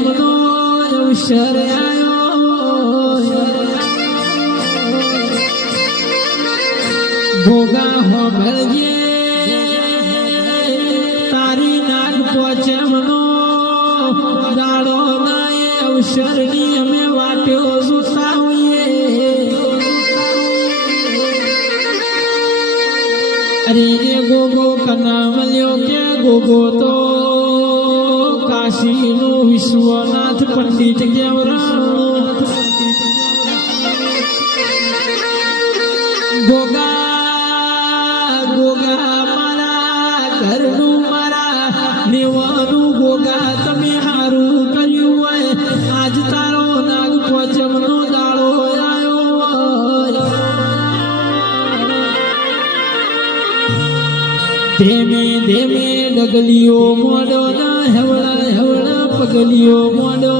પોચમનો અવસર આયો ભોગા હોભળજે તારી નાગ પોચમનો દાડો ના અવસરની અમે વાટ્યો સુતા હોઈએ અરે એ ગોગો કના મળ્યો કે ગોગો તો કાશીનો વિશ્વનાથ પંડિત કેવરાણો ગોગા ગોગા મારા ઘરનું મારા નિવાનું ગોગા તમે હારું કર્યું હોય આજ તારો નાગ પોચમનો દાડો આવ્યો હોય ધીમે ધીમે ડગલીઓ મોડો ના હેવળા હેવળા પગલીઓ મોડો